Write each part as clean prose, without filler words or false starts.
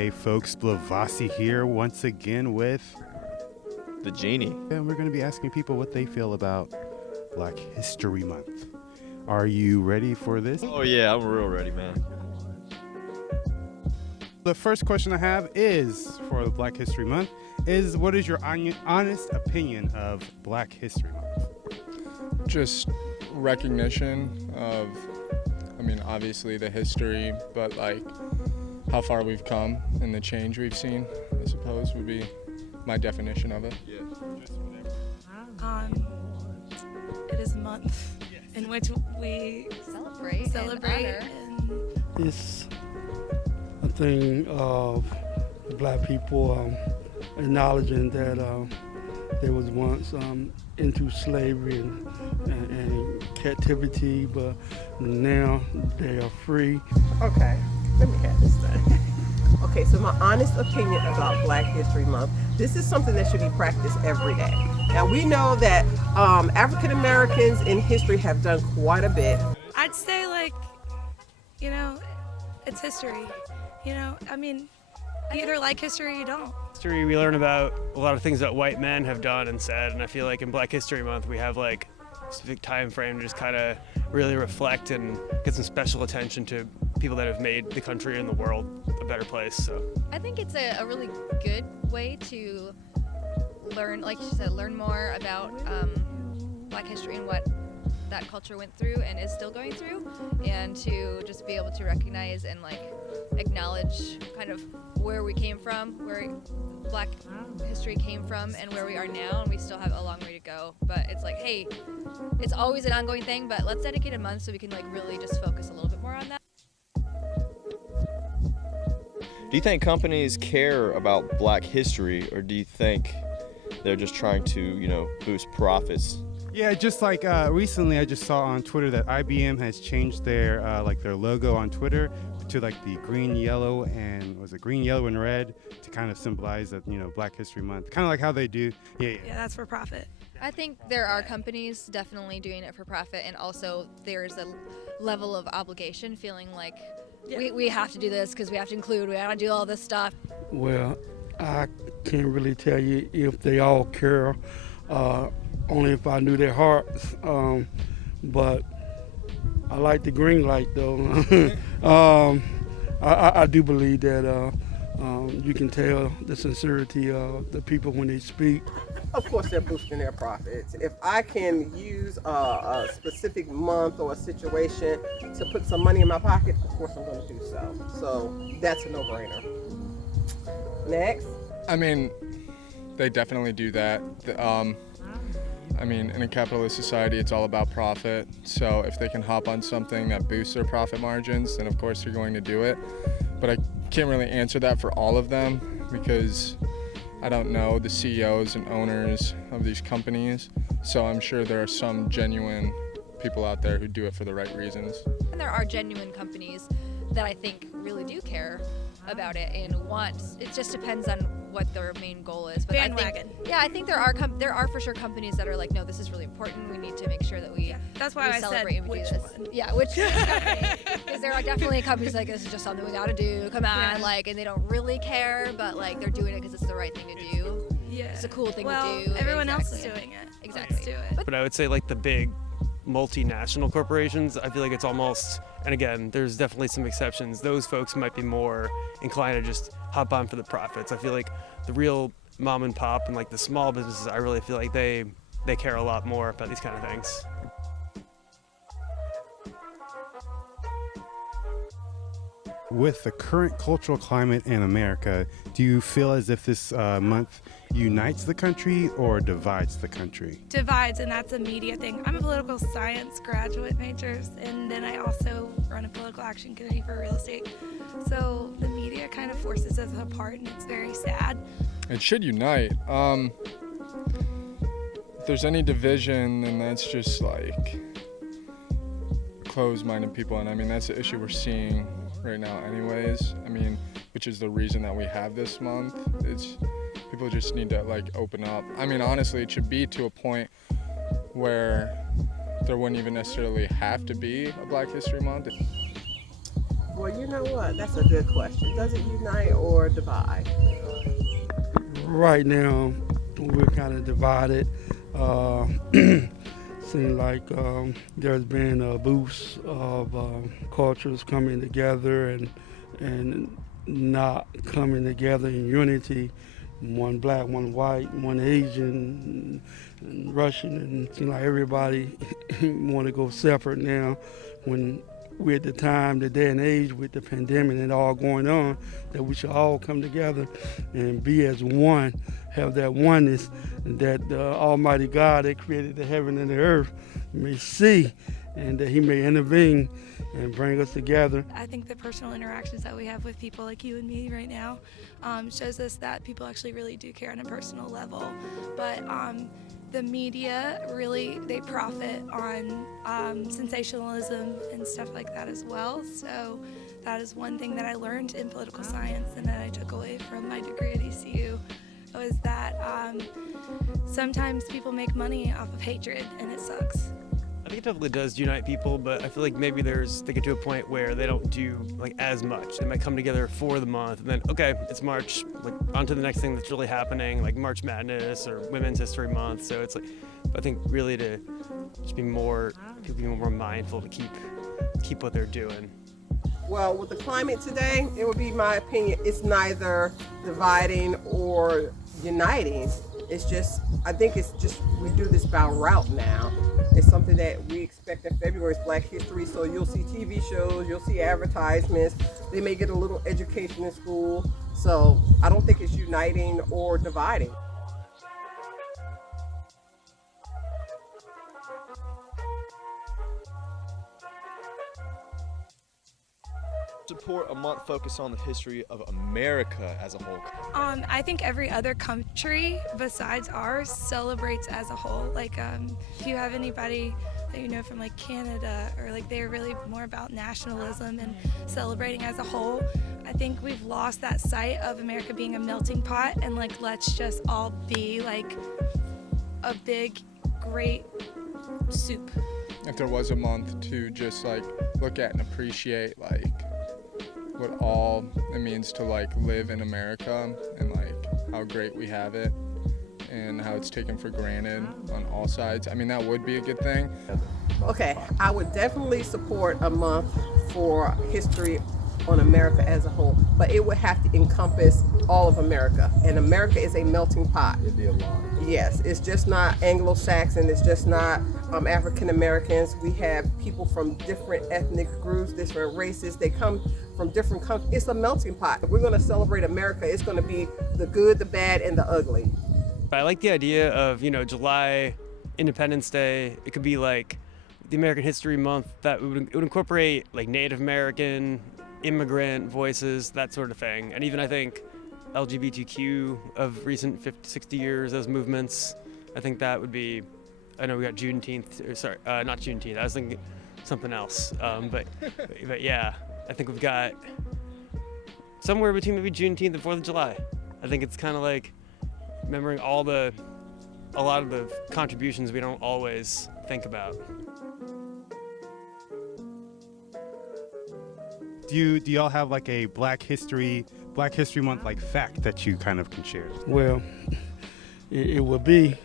Hey folks, Blavasi here once again with the Genie. And we're going to be asking people what they feel about Black History Month. Are you ready for this? Oh yeah, I'm real ready, man. The first question I have is for the Black History Month is what is your honest opinion of Black History Month? Just recognition of, obviously the history, but like how far we've come and the change we've seen, I suppose, would be my definition of it. Yeah. It is a month in which we celebrate and it's a thing of Black people acknowledging that they was once into slavery and captivity, but now they are free. Okay, let me have this done. Okay, so my honest opinion about Black History Month, this is something that should be practiced every day. Now we know that African Americans in history have done quite a bit. I'd say it's history. You either like history or you don't. History, we learn about a lot of things that white men have done and said, and I feel like in Black History Month we have like a specific time frame to just kind of really reflect and get some special attention to people that have made the country and the world a better place. So I think it's a really good way to learn, like you said, learn more about Black history and what that culture went through and is still going through, and to just be able to recognize and acknowledge kind of where we came from, where Black history came from, and where we are now, and we still have a long way to go. But it's like, hey, it's always an ongoing thing, but let's dedicate a month so we can really just focus a little bit more on that. Do you think companies care about Black history, or do you think they're just trying to, boost profits? Yeah, just like recently I just saw on Twitter that IBM has changed their their logo on Twitter to the green, yellow, and green, yellow, and red to kind of symbolize that, Black History Month. Kind of like how they do. Yeah, that's for profit. I think there are companies definitely doing it for profit, and also there's a level of obligation, feeling like we have to do this because we have to include, we have to do all this stuff. Well, I can't really tell you if they all care, only if I knew their hearts, but I like the green light though. I do believe that you can tell the sincerity of the people when they speak. Of course, they're boosting their profits. If I can use a specific month or a situation to put some money in my pocket, of course I'm going to do so. So that's a no-brainer. Next. They definitely do that. In a capitalist society, it's all about profit. So if they can hop on something that boosts their profit margins, then of course they're going to do it. But I can't really answer that for all of them because I don't know the CEOs and owners of these companies. So I'm sure there are some genuine people out there who do it for the right reasons. And there are genuine companies that I think really do care about it and it just depends on what their main goal is. But bandwagon. I think there are for sure companies that are like, no, this is really important. We need to make sure that we that's why we I celebrate said and we which do this. one. Yeah, which company? Because there are definitely companies like, this is just something we got to do. Come on, and they don't really care, but they're doing it because it's the right thing to do. Yeah, it's a cool thing to do. Everyone else is doing it. Exactly. Let's do it. but I would say the big multinational corporations, I feel like it's almost, and again, there's definitely some exceptions, those folks might be more inclined to just hop on for the profits. I feel like the real mom and pop and the small businesses, I really feel like they care a lot more about these kind of things. With the current cultural climate in America, do you feel as if this month unites the country or divides the country? Divides, and that's a media thing. I'm a political science graduate major, and then I also run a political action committee for real estate. So the media kind of forces us apart, and it's very sad. It should unite. If there's any division, then that's just closed-minded people, and that's the issue we're seeing right now anyways. Which is the reason that we have this month. It's people just need to open up. Honestly, it should be to a point where there wouldn't even necessarily have to be a Black History Month. Well, you know what? That's a good question. Does it unite or divide? Right now, we're kind of divided. Uh, Seems like there's been a boost of cultures coming together and not coming together in unity. One black, one white, one Asian, and Russian, and it seems like everybody want to go separate now. When we're at the time, the day and age with the pandemic and all going on, that we should all come together and be as one, have that oneness that the Almighty God that created the heaven and the earth may see, and that He may intervene and bring us together. I think the personal interactions that we have with people like you and me right now shows us that people actually really do care on a personal level. But the media really, they profit on sensationalism and stuff like that as well. So that is one thing that I learned in political science and that I took away from my degree at ECU, was that sometimes people make money off of hatred, and it sucks. I think it definitely does unite people, but I feel like maybe they get to a point where they don't do like as much. They might come together for the month and then, okay, it's March, like on to the next thing that's really happening, like March Madness or Women's History Month. So it's like, I think really to just be more, people be more mindful to keep what they're doing. Well, with the climate today, it would be my opinion, it's neither dividing or uniting. It's just, I think it's just, we do this by route now. It's something that we expect in February. It's Black History, so you'll see TV shows, you'll see advertisements. They may get a little education in school. So I don't think it's uniting or dividing. Support a month focused on the history of America as a whole. I think every other country besides ours celebrates as a whole. Like, if you have anybody that you know from like Canada, or like they're really more about nationalism and celebrating as a whole, I think we've lost that sight of America being a melting pot, and like, let's just all be like a big, great soup. If there was a month to just like look at and appreciate like what all it means to like live in America and like how great we have it and how it's taken for granted on all sides, I mean, that would be a good thing. Okay, I would definitely support a month for history on America as a whole, but it would have to encompass all of America, and America is a melting pot. It'd be a lot. Yes, it's just not Anglo-Saxon, it's just not African Americans. We have people from different ethnic groups, different races. They come from different countries. It's a melting pot. If we're going to celebrate America, it's going to be the good, the bad, and the ugly. I like the idea of, July, Independence Day. It could be like the American History Month that it would incorporate like Native American, immigrant voices, that sort of thing. And even I think LGBTQ of recent 50, 60 years, those movements, I think that would be, I know we got Juneteenth, not Juneteenth, I was thinking something else. But yeah, I think we've got somewhere between maybe Juneteenth and 4th of July. I think it's kind of like remembering a lot of the contributions we don't always think about. Do y'all have like a Black History Month like fact that you kind of can share? Well, it would be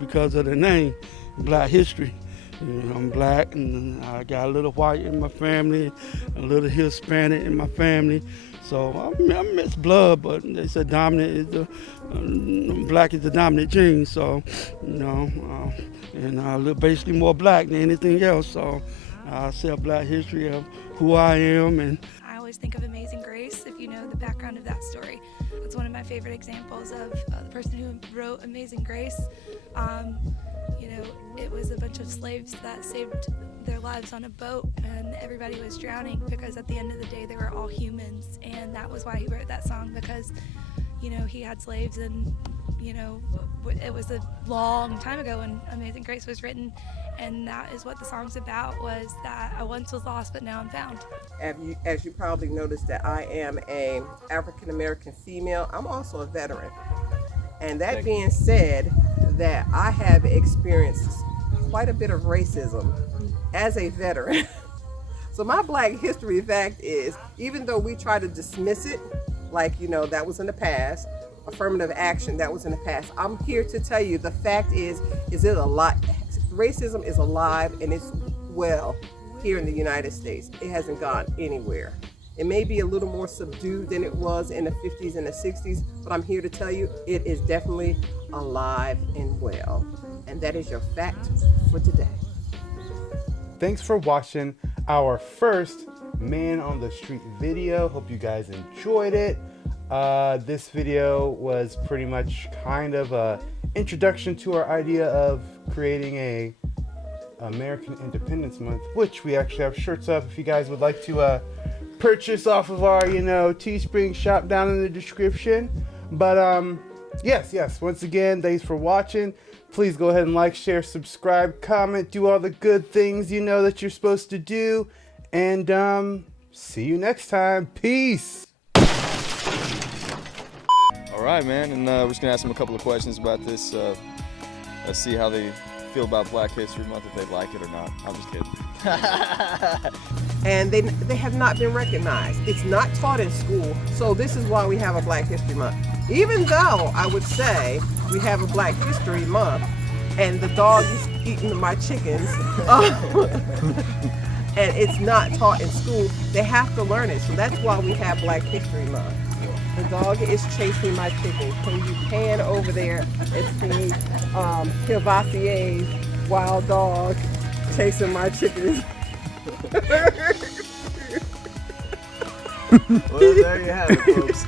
because of the name, Black History. I'm black, and I got a little white in my family, a little Hispanic in my family. So I'm mixed blood, but they said dominant is black is the dominant gene. So, and I look basically more black than anything else. So I say Black history of who I am. And I always think of Amazing Grace, if you know the background of that story. That's one of my favorite examples of the person who wrote Amazing Grace. It was a bunch of slaves that saved their lives on a boat, and everybody was drowning because at the end of the day they were all humans, and that was why he wrote that song, because he had slaves, and it was a long time ago when Amazing Grace was written, and that is what the song's about, was that I once was lost but now I'm found. As you probably noticed, that I am a African American female. I'm also a veteran, and that being said, that I have experienced quite a bit of racism as a veteran. So my Black history fact is, even though we try to dismiss it, like, that was in the past, affirmative action, that was in the past, I'm here to tell you the fact is it a lot. Racism is alive and it's well here in the United States. It hasn't gone anywhere. It may be a little more subdued than it was in the 50s and the 60s, but I'm here to tell you it is definitely alive and well. And that is your fact for today. Thanks for watching our first Man on the Street video. Hope you guys enjoyed it. This video was pretty much kind of a introduction to our idea of creating a American Independence Month, which we actually have shirts of if you guys would like to purchase off of our Teespring shop down in the description. But yes, once again, thanks for watching. Please go ahead and like, share, subscribe, comment, do all the good things that you're supposed to do, and see you next time. Peace. All right, man, and we're just gonna ask them a couple of questions about this. Let's see how they feel about Black History Month, if they like it or not. I'm just kidding. And they have not been recognized. It's not taught in school, so this is why we have a Black History Month. Even though I would say we have a Black History Month and the dog is eating my chickens, and it's not taught in school, they have to learn it. So that's why we have Black History Month. The dog is chasing my chickens. Can you pan over there and see Blavasi's wild dog chasing my chickens? Well, there you have it, folks.